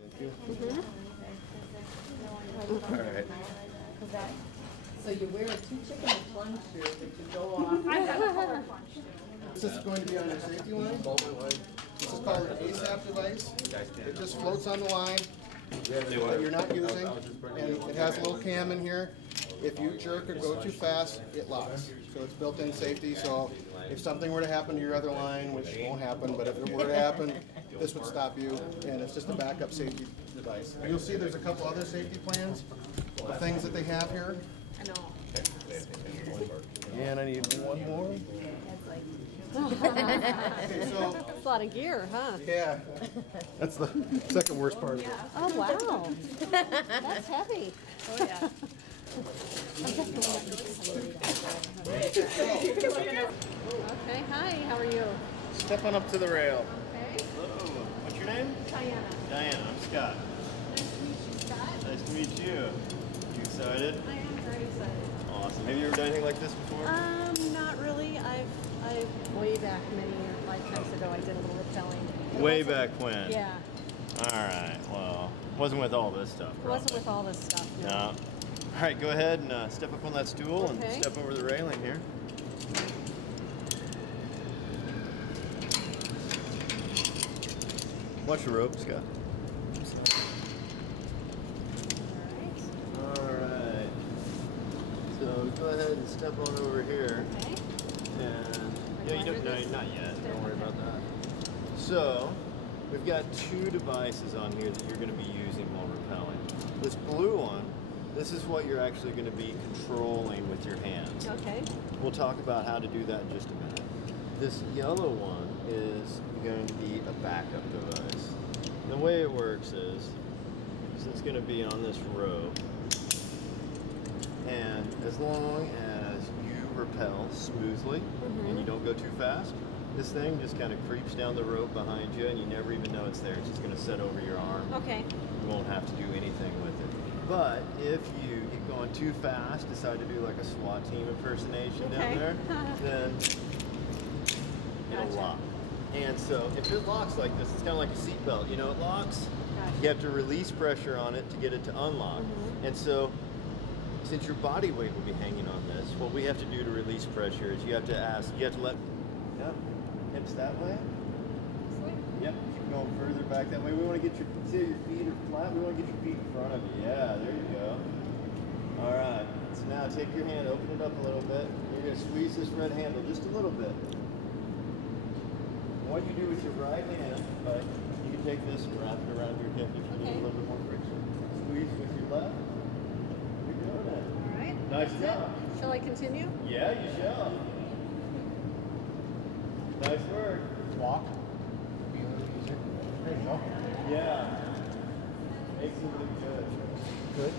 Thank you. All right. So you wear a 2-chicken plunge shoe that you go off. I have a color plunge too. This is going to be on your safety line. This is called an ASAP device. It just floats on the line that you're not using, and it has a little cam in here. If you jerk or go too fast, it locks. So it's built-in safety, so if something were to happen to your other line, which won't happen, but if it were to happen, this would stop you, and it's just a backup safety device. You'll see there's a couple other safety plans, the things that they have here. I know. And I need one more. Okay, so that's a lot of gear, huh? Yeah, that's the second worst part of it. Oh wow, that's heavy. Oh yeah. Okay, hi. How are you? Step on up to the rail. Okay. Hello. What's your name? Diana. Diana. I'm Scott. Nice to meet you, Scott. Nice to meet you. You excited? I am very excited. Awesome. Have you ever done anything like this before? Not really. I've way back many lifetimes ago. I did a little rappelling. Way back when? Yeah. All right. Well, wasn't with all this stuff. It wasn't with all this stuff. No. No. All right. Go ahead and step up on that stool and Okay. step over the railing here. Watch the rope, Scott. All right. All right. So go ahead and step on over here. Okay. And yeah, you don't. No, not yet. Don't worry about that. So we've got two devices on here that you're going to be using while rappelling. This blue one, this is what you're actually going to be controlling with your hands. Okay. We'll talk about how to do that in just a minute. This yellow one is going to be a backup device. And the way it works is it's going to be on this rope, and as long as you rappel smoothly and you don't go too fast, this thing just kind of creeps down the rope behind you, and you never even know it's there. It's just going to set over your arm. Okay. You won't have to do anything with it. But if you get going too fast, decide to do like a SWAT team impersonation down there, then it'll lock. And so if it locks like this, it's kind of like a seatbelt. You know, it locks. You have to release pressure on it to get it to unlock. And so since your body weight will be hanging on this, what we have to do to release pressure is you have to let, yep, hips that way. Yep, keep going further back that way. We want to get your feet are flat. We want to get your feet in front of you. Yeah, there you go. All right, so now take your hand, open it up a little bit. You're going to squeeze this red handle just a little bit. What you do with your right hand, right, you can take this and wrap it around your hip if you need a little bit more friction. Squeeze with your left. You're doing it. All right. Nice job. Shall I continue? Yeah, you shall. Nice work. Walk. Be a little easier. There you go. Yeah. Makes it look good. Good.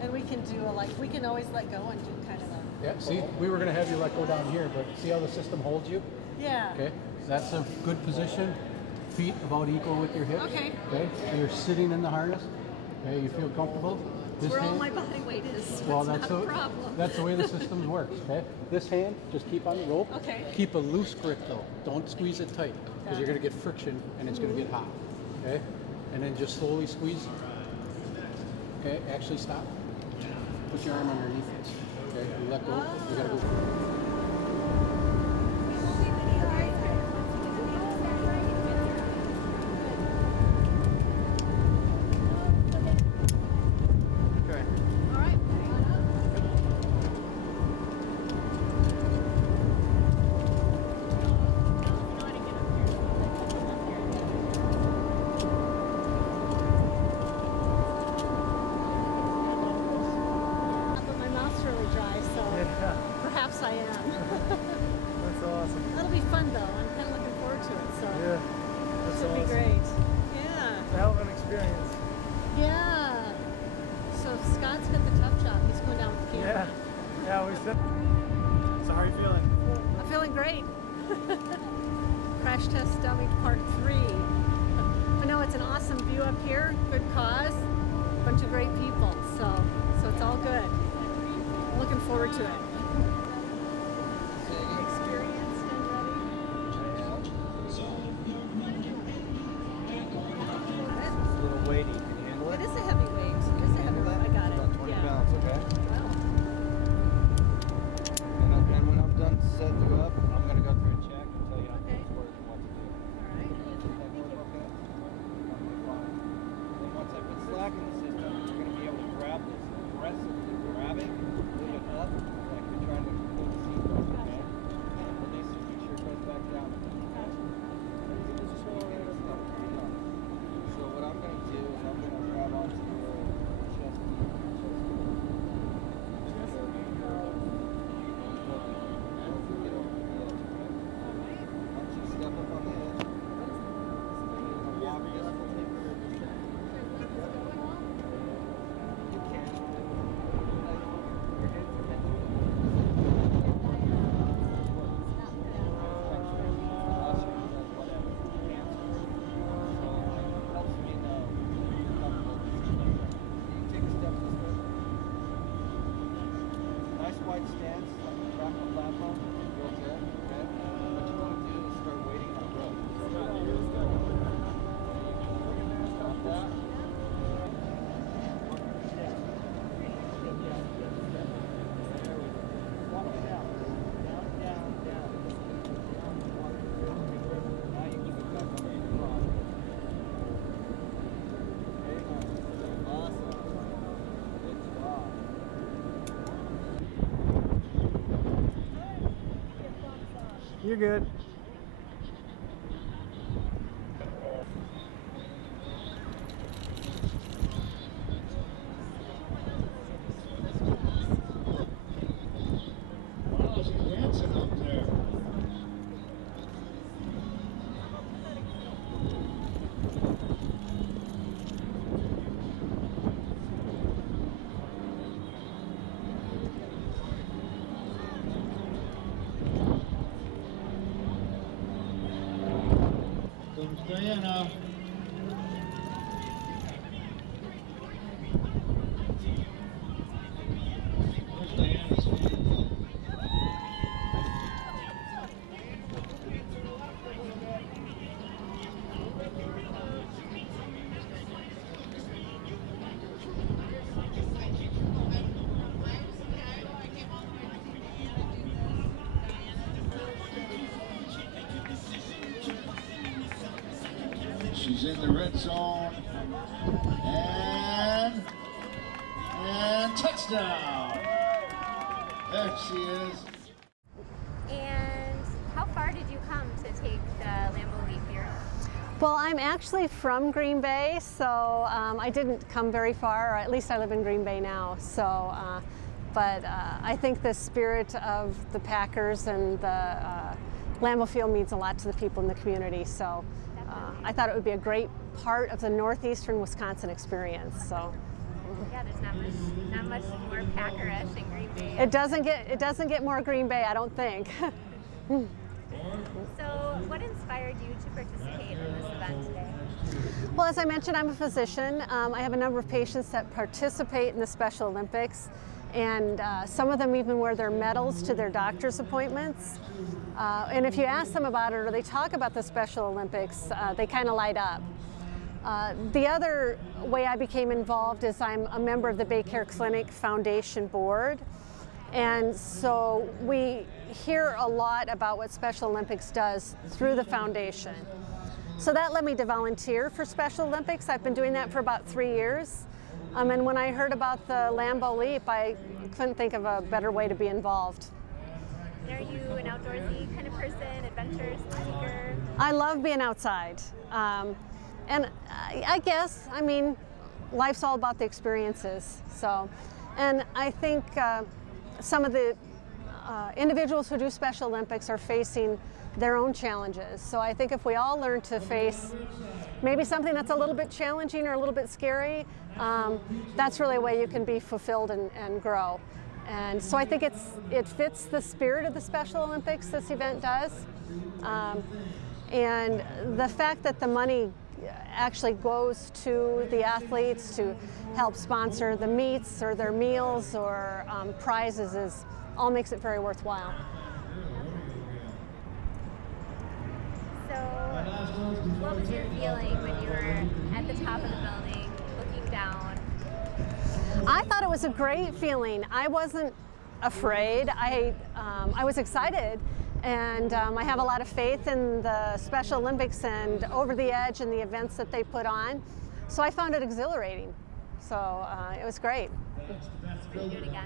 And we can do we can always let go and do kind of a. Yeah, see, we were going to have you let go down here, but see how the system holds you? Yeah. Okay, that's a good position. Feet about equal with your hips. Okay. Okay, so you're sitting in the harness. Okay, you feel comfortable? This Where all hand, my body weight is. well, that's not a problem. That's the way the system works. Okay, this hand, just keep on the rope. Okay. Keep a loose grip though. Don't squeeze it tight because you're going to get friction and it's going to get hot. Okay, and then just slowly squeeze. Okay, actually stop. Put your arm underneath it. Okay, you let go. You got to go. Perhaps I am. That's awesome. That'll be fun though. I'm kind of looking forward to it. So Yeah, that's this will be awesome. great. Yeah. It's a hell of an experience. Yeah. So Scott's got the tough job. He's going down with the camera. Yeah, we said. So how are you feeling? I'm feeling great. Crash test dummy part 3. But no, it's an awesome view up here. Good cause. Bunch of great people. So it's all good. Looking forward to it. Experienced and ready. A little weight You're good. Diana. She's in the red zone, and touchdown! There she is. And how far did you come to take the UltLambeauLeap here? Well, I'm actually from Green Bay, so I didn't come very far, or at least I live in Green Bay now. So, but I think the spirit of the Packers and the Lambeau Field means a lot to the people in the community. So I thought it would be a great part of the northeastern Wisconsin experience. So. Yeah, there's not much more Packerish in Green Bay. It doesn't get more Green Bay, I don't think. So, what inspired you to participate in this event today? Well, as I mentioned, I'm a physician. I have a number of patients that participate in the Special Olympics, and some of them even wear their medals to their doctor's appointments. And if you ask them about it or they talk about the Special Olympics, they kind of light up. The other way I became involved is I'm a member of the Bay Care Clinic Foundation Board. And so we hear a lot about what Special Olympics does through the foundation. So that led me to volunteer for Special Olympics. I've been doing that for about 3 years. And when I heard about the UltLambeauLeap, I couldn't think of a better way to be involved. Are you an outdoorsy kind of person, adventurous, seeker? I love being outside. And I guess, I mean, life's all about the experiences. So, and I think some of the individuals who do Special Olympics are facing their own challenges. So I think if we all learn to face maybe something that's a little bit challenging or a little bit scary, that's really a way you can be fulfilled and grow. And so I think it fits the spirit of the Special Olympics, this event does. And the fact that the money actually goes to the athletes to help sponsor the meets or their meals or prizes all makes it very worthwhile. So, what was your feeling when you were at the top of the building, looking down? I thought it was a great feeling. I wasn't afraid. I was excited. And I have a lot of faith in the Special Olympics and Over the Edge and the events that they put on. So I found it exhilarating. So it was great. Will you do it again?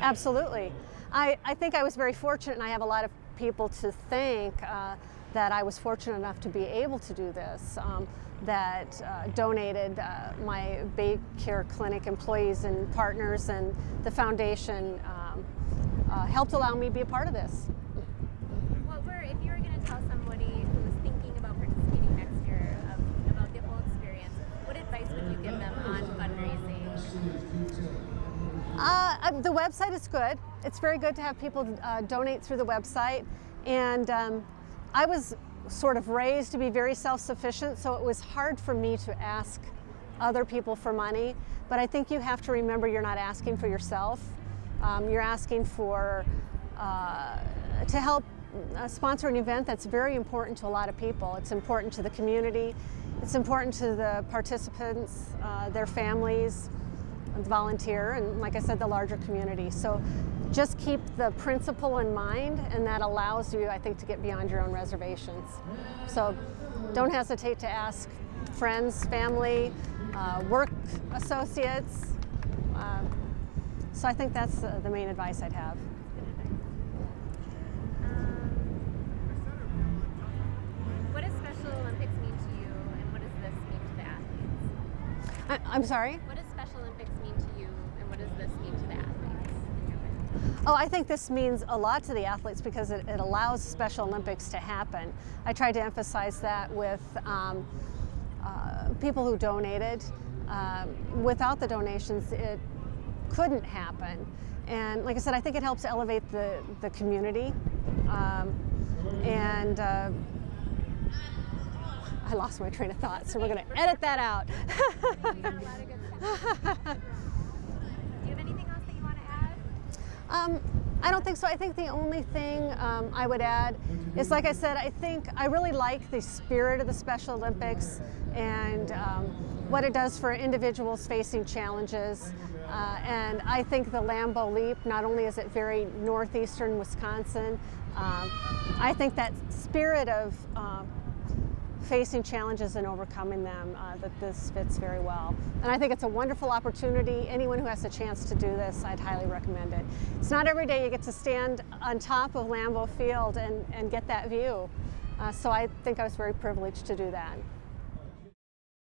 Absolutely. I think I was very fortunate, and I have a lot of people to thank that I was fortunate enough to be able to do this, that donated my Bay Care Clinic employees and partners, and the foundation helped allow me to be a part of this. If you were going to tell somebody who was thinking about participating next year about the whole experience, what advice would you give them on fundraising? The website is good. It's very good to have people donate through the website. And I was sort of raised to be very self-sufficient, so it was hard for me to ask other people for money. But I think you have to remember you're not asking for yourself. You're asking for to help sponsor an event that's very important to a lot of people. It's important to the community. It's important to the participants, their families, the volunteer, and like I said, the larger community. So just keep the principle in mind, and that allows you, I think, to get beyond your own reservations. So don't hesitate to ask friends, family, work associates. So I think that's the main advice I'd have. I'm sorry? What does Special Olympics mean to you, and what does this mean to the athletes in your mind? Oh, I think this means a lot to the athletes because it allows Special Olympics to happen. I tried to emphasize that with people who donated. Without the donations, it couldn't happen. And like I said, I think it helps elevate the community. I lost my train of thought, so we're going to edit that out. Do you have anything else that you want to add? I don't think so. I think the only thing I would add is, like I said, I really like the spirit of the Special Olympics and what it does for individuals facing challenges. And I think the UltLambeauLeap, not only is it very northeastern Wisconsin, I think that spirit of facing challenges and overcoming them, that this fits very well. And I think it's a wonderful opportunity. Anyone who has a chance to do this, I'd highly recommend it. It's not every day you get to stand on top of Lambeau Field and get that view. So I think I was very privileged to do that.